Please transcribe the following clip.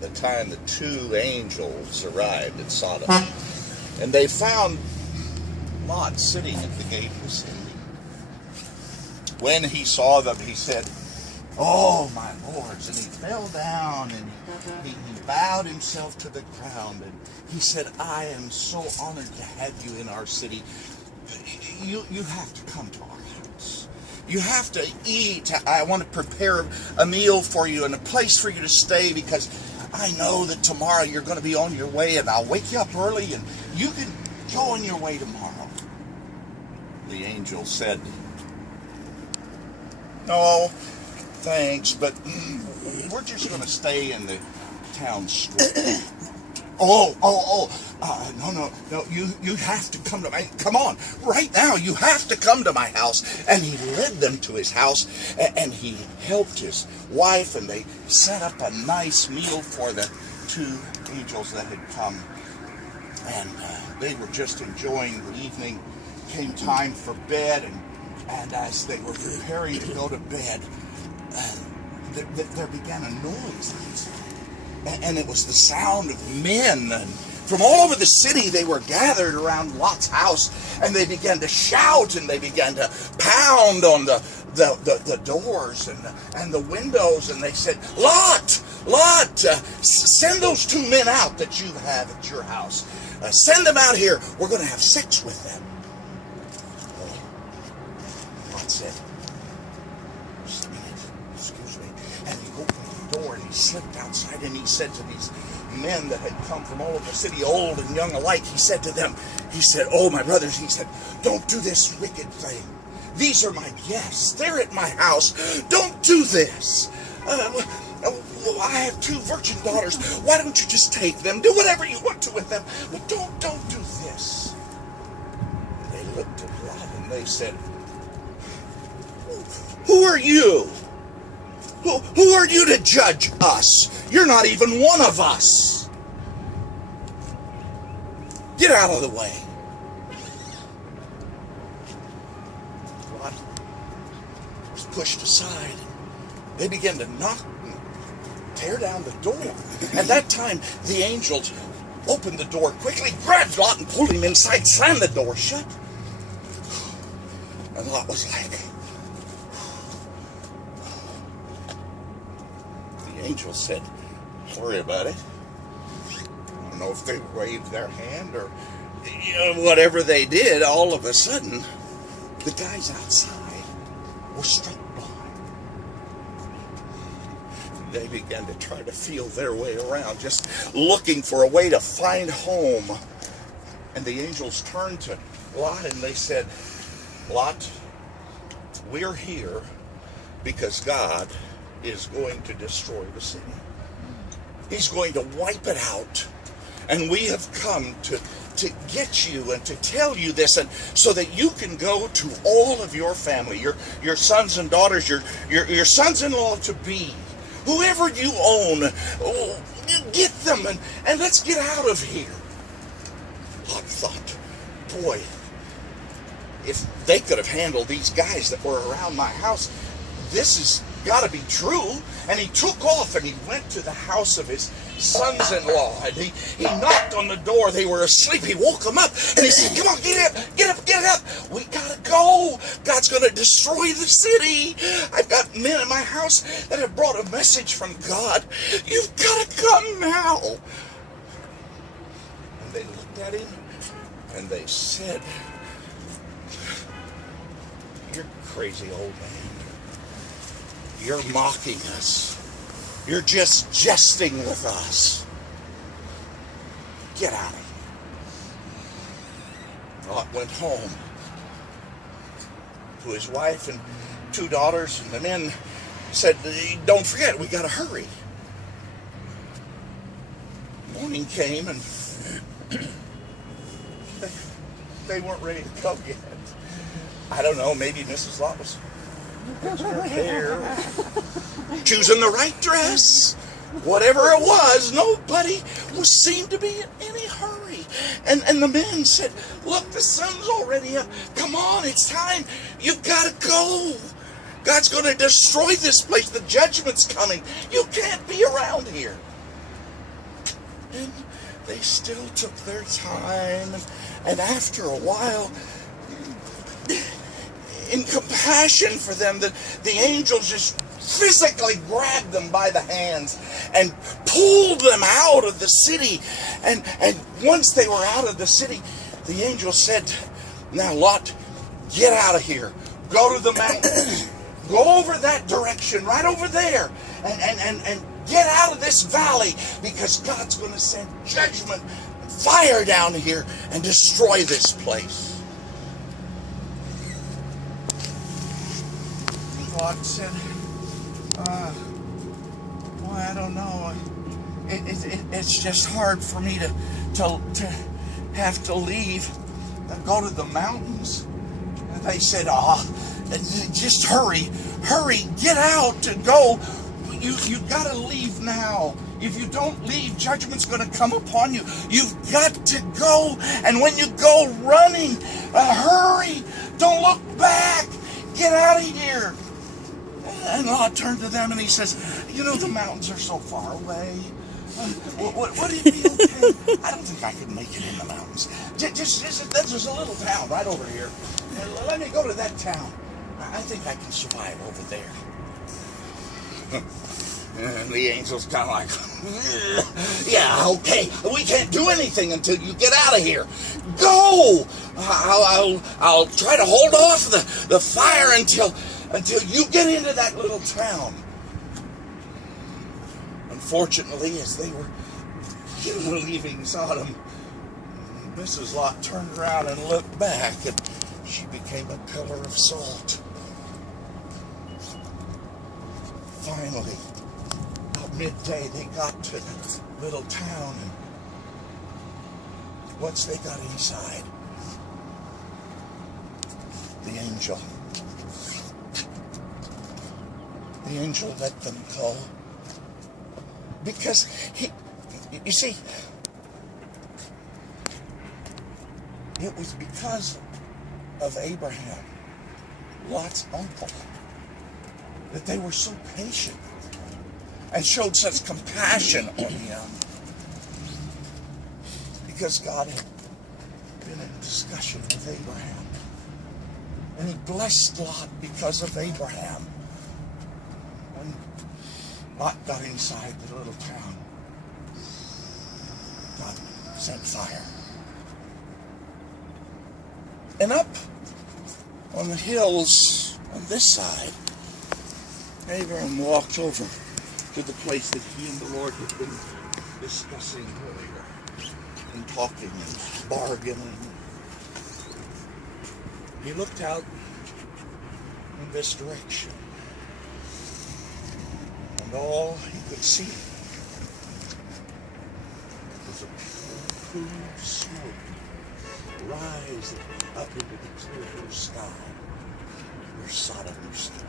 the time the two angels arrived at Sodom, and they found Lot sitting at the gate of the city. When he saw them, he said, "Oh, my lords," and he fell down and he bowed himself to the ground, and he said, "I am so honored to have you in our city. You have to come to our house. You have to eat. I want to prepare a meal for you and a place for you to stay, because I know that tomorrow you're going to be on your way, and I'll wake you up early and you can go on your way tomorrow." The angel said, "No, thanks, but we're just going to stay in the town square." No, you have to come to my, come on, right now, you have to come to my house. And he led them to his house, and he helped his wife, and they set up a nice meal for the two angels that had come. And they were just enjoying the evening. Came time for bed, and as they were preparing to go to bed, there began a noise outside. And it was the sound of men. And from all over the city, they were gathered around Lot's house, and they began to shout, and they began to pound on the doors and the windows, and they said, Lot, send those two men out that you have at your house. Send them out here. We're going to have sex with them." Lot said, "Excuse me." And he opened the door and he slipped outside, and he said to these men that had come from all over the city, old and young alike, he said to them, he said, "Oh, my brothers," he said, "don't do this wicked thing. These are my guests. They're at my house. Don't do this. I have two virgin daughters. Why don't you just take them? Do whatever you want to with them. But don't do this." They looked at Lot and they said, "Who are you? Who are you to judge us? You're not even one of us. Get out of the way." Lot was pushed aside. They began to knock and tear down the door. At that time, the angels opened the door quickly, grabbed Lot and pulled him inside, slammed the door shut. And Lot was like, the angel said, "Don't worry about it." I don't know if they waved their hand or whatever they did. All of a sudden, the guys outside were struck blind. They began to try to feel their way around, just looking for a way to find home. And the angels turned to Lot and they said, "Lot, we're here because God is going to destroy the city. He's going to wipe it out. And we have come to get you and to tell you this, and so that you can go to all of your family, your sons and daughters, your sons-in-law to be, whoever you own, get them and let's get out of here." Lot thought, boy, if they could have handled these guys that were around my house, this has got to be true. And he took off and he went to the house of his sons-in-law, and he knocked on the door. They were asleep. He woke them up and he said, "Come on, get up. We gotta go. God's gonna destroy the city. I've got men in my house that have brought a message from God. You've gotta come now." And they looked at him and they said, "You're crazy, old man. You're mocking us. You're just jesting with us. Get out of here." Lot went home to his wife and two daughters, and the men said, "Don't forget, we got to hurry." Morning came, and they weren't ready to go yet. I don't know, maybe Mrs. Lot was fixing her hair, choosing the right dress. Whatever it was, nobody seemed to be in any hurry. And the men said, "Look, the sun's already up. Come on, it's time. You've got to go. God's going to destroy this place. The judgment's coming. You can't be around here." And they still took their time. And after a while, in compassion for them, the angels just physically grabbed them by the hands and pulled them out of the city. And once they were out of the city, the angel said, now Lot, get out of here. Go to the mountain. Go over that direction, right over there. And get out of this valley, because God's going to send judgment, fire down here and destroy this place. Lot said, boy, I don't know. It's just hard for me to have to leave and go to the mountains. And they said, just hurry, get out to go. You got to leave now. If you don't leave, judgment's going to come upon you. You've got to go. And when you go running, hurry. Don't look back. Get out of here. And Lot turned to them and he says, the mountains are so far away. Would it be okay? I don't think I could make it in the mountains. There's a little town right over here. Let me go to that town. I think I can survive over there. And the angel's kind of like, yeah, okay. We can't do anything until you get out of here. Go! I'll try to hold off the fire until you get into that little town. Unfortunately, as they were leaving Sodom, Mrs. Lot turned around and looked back, and she became a pillar of salt. Finally, about midday, they got to the little town, and once they got inside, the angel let them go. Because you see, it was because of Abraham, Lot's uncle, that they were so patient and showed such compassion on him. Because God had been in discussion with Abraham. And he blessed Lot because of Abraham. When Lot got inside the little town, God sent fire. And up on the hills on this side, Abraham walked over to the place that he and the Lord had been discussing earlier, and talking and bargaining. He looked out in this direction, and all he could see was a plume of smoke rising up into the clear blue sky where Sodom used to be.